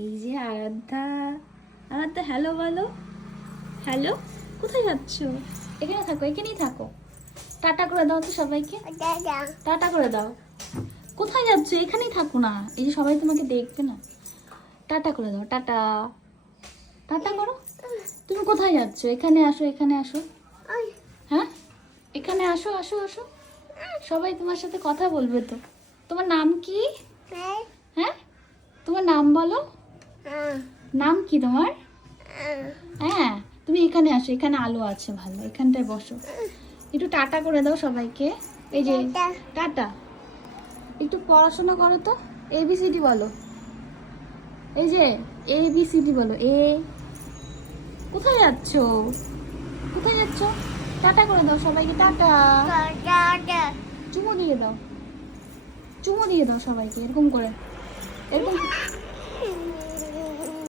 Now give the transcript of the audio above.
এই যে আরাধ্যা। আরাধ্যা হ্যালো বলো। হ্যালো। কোথায় যাচ্ছ? এখানে থাকো, এখানেই থাকো। টাটা করে দাও তো সবাইকে। টাটা করে দাও। কোথায় যাচ্ছ? এখানেই থাকো না, এই যে সবাই তোমাকে দেখবে না। টাটা করে দাও। টাটা। টাটা করো। তুমি কোথায় যাচ্ছ? এখানে আসো, এখানে আসো। হ্যাঁ, এখানে আসো, আসো, আসো। সবাই তোমার সাথে কথা বলবে তো। তোমার নাম কি? হ্যাঁ, তোমার নাম বলো। নাম কি তোমার? হ্যাঁ, তুমি এখানে আসো, এখানে আলো আছে ভালো, এখানটায় বসো। একটু টাটা করে দাও সবাইকে। এই যে টাটা। একটু পড়াশোনা করো তো। ABCD বলো। এই যে ABCD বলো। কোথায় যাচ্ছ? কোথায় যাচ্ছ? টাটা করে দাও সবাইকে। টাটা। চুমু দিয়ে দাও। চুমু দিয়ে দাও সবাইকে, এরকম করে। এরকম